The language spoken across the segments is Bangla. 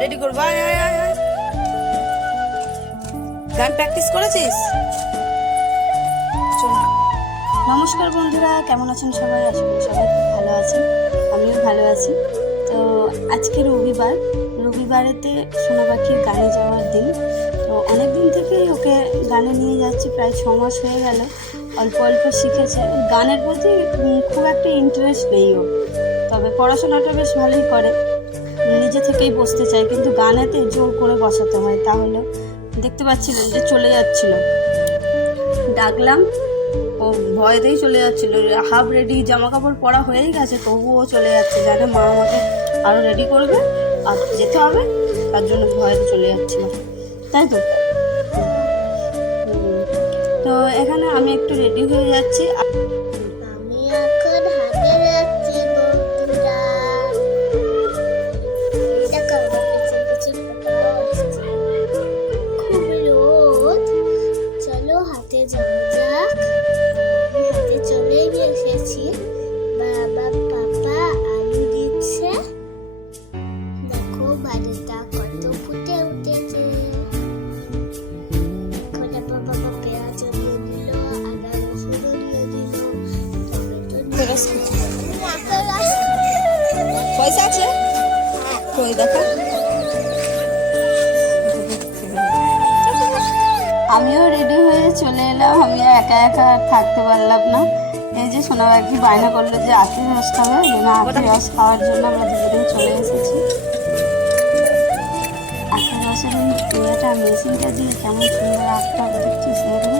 রেডি করব, আয় আয় আয় আয়। গান প্র্যাকটিস করেছিস? নমস্কার বন্ধুরা, কেমন আছেন সবাই? আশা সবাই খুব ভালো আছেন। আমিও ভালো আছি। তো আজকে রবিবার। রবিবারেতে সোনা পাখির গানে যাওয়ার দিন। তো অনেক দিন থেকেই ওকে গানে নিয়ে যাচ্ছি, প্রায় ছ মাস হয়ে গেল। অল্প অল্প শিখেছে। গানের প্রতি খুব একটা ইন্টারেস্ট নেই ওর। তবে পড়াশোনাটা বেশ ভালোই করে। নিজে থেকেই বসতে চায়, কিন্তু গানেতে জোর করে বসাতে হয়। তাহলে দেখতে পাচ্ছিলেন যে চলে যাচ্ছিল। ডাকলাম, ও ভয়তেই চলে যাচ্ছিল। হাফ রেডি জামা কাপড় পরা হয়েই গেছে, তবুও চলে যাচ্ছে। জানে মা আমাকে আরও রেডি করবে, আর যেতে হবে, তার জন্য ভয়তে চলে যাচ্ছিল। তাই তো? তো এখানে আমি একটু রেডি হয়ে যাচ্ছি। আমিও রেডি হয়ে চলে এলাম। আমি একা একা আর থাকতে পারলাম না। এই যে সোনা পাখি বায়না করল যে আখি রস খাবে এই জন্য আখি রস খাওয়ার জন্য আমরা দুজনেই চলে এসেছি। আখি রসের ইয়েটা মেশিনটা দিয়ে কেমন সুন্দর আখটা দেখছি, সেরকম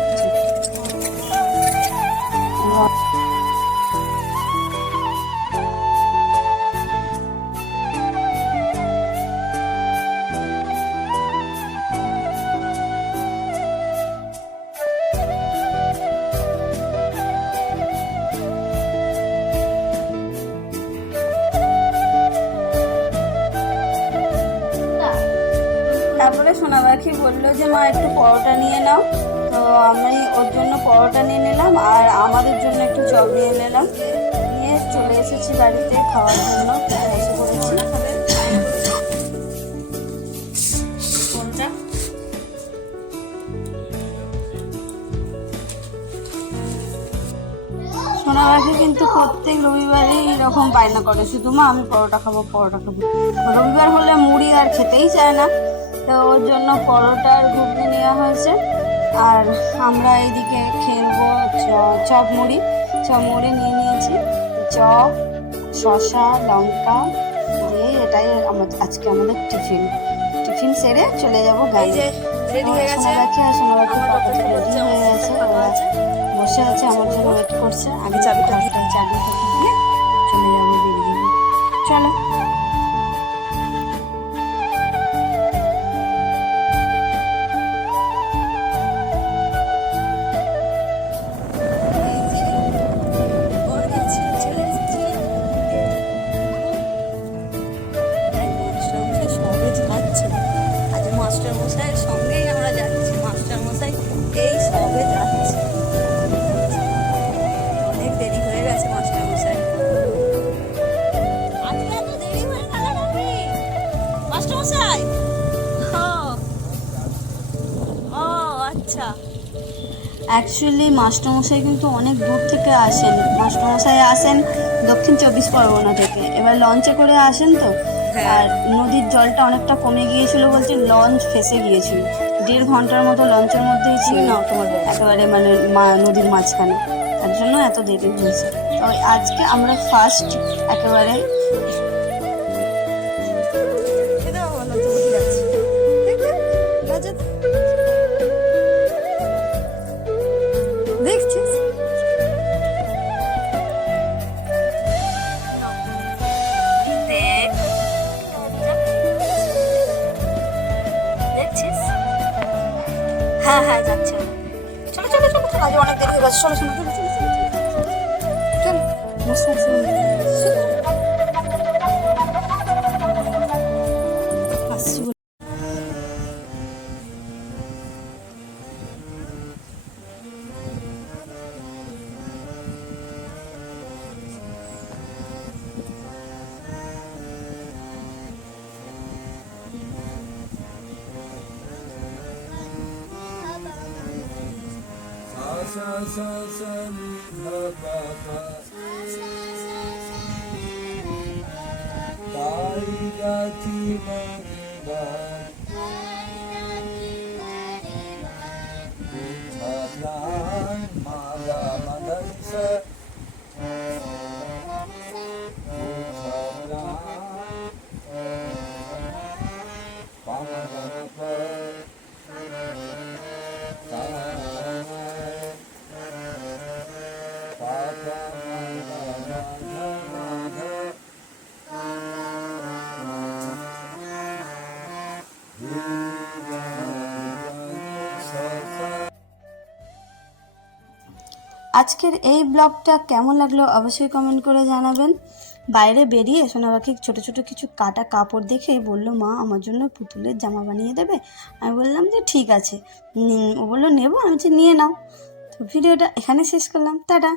বলল যে, মা, একটু পরোটা নিয়ে নাও। তো আমি ওর জন্য পরোটা নিয়ে নিলাম আর আমাদের জন্য একটু চপ নিয়ে নিলাম। নিয়ে চলে এসেছি বাড়িতে খাওয়ার জন্য। এসে পড়েছি। কিন্তু প্রত্যেক রবিবারই এরকম বায়না করে। শুধু মা, আমি পরোটা খাব পরোটা খাব। রবিবার হলে মুড়ি আর খেতেই চায় না। তো ওর জন্য পরোটা আর ঘুগনি নেওয়া হয়েছে। আর আমরা এইদিকে খেলব চ- চপ মুড়ি। চপ মুড়ি নিয়ে নিয়েছি। চপ শসা লঙ্কা দিয়ে এটাই আমাদের আজকে আমাদের টিফিন। টিফিন সেরে চলে যাব গাড়ি। রেডি হয়ে গেছে। রেডি হয়ে। বসে আছে আমার জন্য ওয়েট করছে। আগে চাবিটা চাবিটা চাবিটা দিয়ে চলে যাব বেরিয়ে। চলো। মাস্টারমশাই ও ও আচ্ছা। অ্যাকচুয়ালি মাস্টারমশাই কিন্তু অনেক দূর থেকে আসেন। মাস্টারমশাই আসেন দক্ষিণ চব্বিশ পরগনা থেকে। এবার লঞ্চে করে আসেন তো? হ্যাঁ। আর নদীর জলটা অনেকটা কমে গিয়েছিল বলছে লঞ্চ ফেসে গিয়েছিল। দেড় ঘণ্টার মতো লঞ্চের মধ্যেই ছিল না তোমার একেবারে মানে নদীর মাঝখানে। তার জন্য এত দেরি হয়েছে। তো আজকে আমরা ফার্স্ট একেবারে হ্যাঁ হ্যাঁ যাচ্ছে। চলো চলো চলো চলো আজ অনেক দেরি হয়ে গেছে। চলো চলো চলো চলো চলো চলো। Sa sa sa ni dha pa pa pa ri ti ma ni ba আজকের এই ব্লগটা কেমন লাগল অবশ্যই কমেন্ট করে জানাবেন। বাইরে বেরিয়ে সোনা পাখি ছোটো ছোটো কিছু কাটা কাপড় দেখে বলল, মা, আমার জন্য পুতুলের জামা বানিয়ে দেবে? আমি বললাম যে, ঠিক আছে। ও বলল, নেব। আমি বলছি, নিয়ে নাও। তো ভিডিওটা এখানে শেষ করলাম। টাটা।